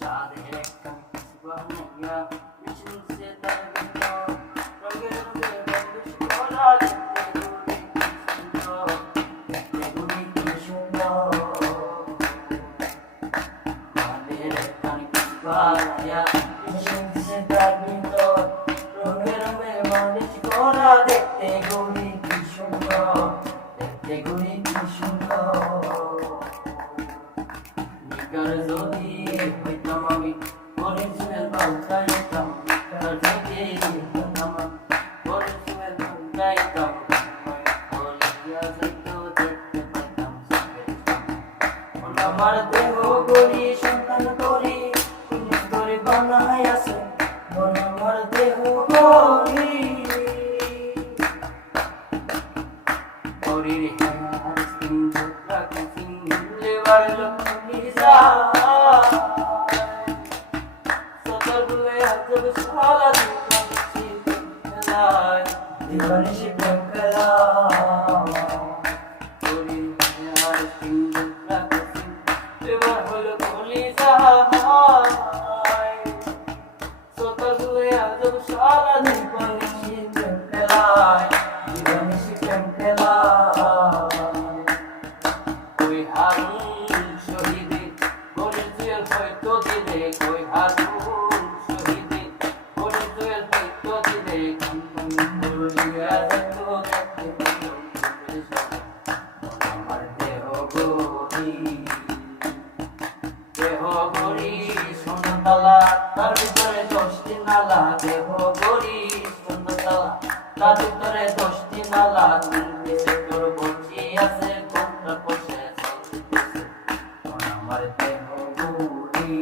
চাঁদের একটা বানাইয়া মিশিয়েছে তার ভিতর রঙে রঙে বন্ধু করা দেখতে গুলি কি সুন্দর চাঁদের একটা বানাইয়া মিশিয়েছে তার ভিতর রঙে রঙে বন্ধু করা দেখতে গুলি কি সুন্দর দেখতে গুলি কি সুন্দর নিগার যদি হইতাম আমি পরিচয়ের বাউকাইতাম নিগার যদি হইতাম আমি পরিচয়ের বাউকাইতাম বলিয়া যাইতো দেখতে পাইতাম আমার দেহ গড়ি সন্তান করি পুলিশ করে বানাই আছে আমার দেহ গড়ি গড়ির হেয়ার সিন্ধু রাখি সিন্ধুলে বাড়লো দিবানিশি প্রেম খেলা এবার হলো কলিজা সতর্কে আজব সারা দিবানিশি প্রেম খেলা দিবানিশি প্রেম খেলা ওই হারুন শহীদে গরিব জুয়েল হয়তো দিলে ওই হারুন শহীদে গরিব জুয়েল হয়তো দিলে আমার দেহ গরি সোনাতলা তার ভিতরে 10টি নালা দেহ গরি সোনাতলা তার ভিতরে 10টি নালা তোর বলছি আছে কোনটা বসে চলতেছে আমার দেহ গরি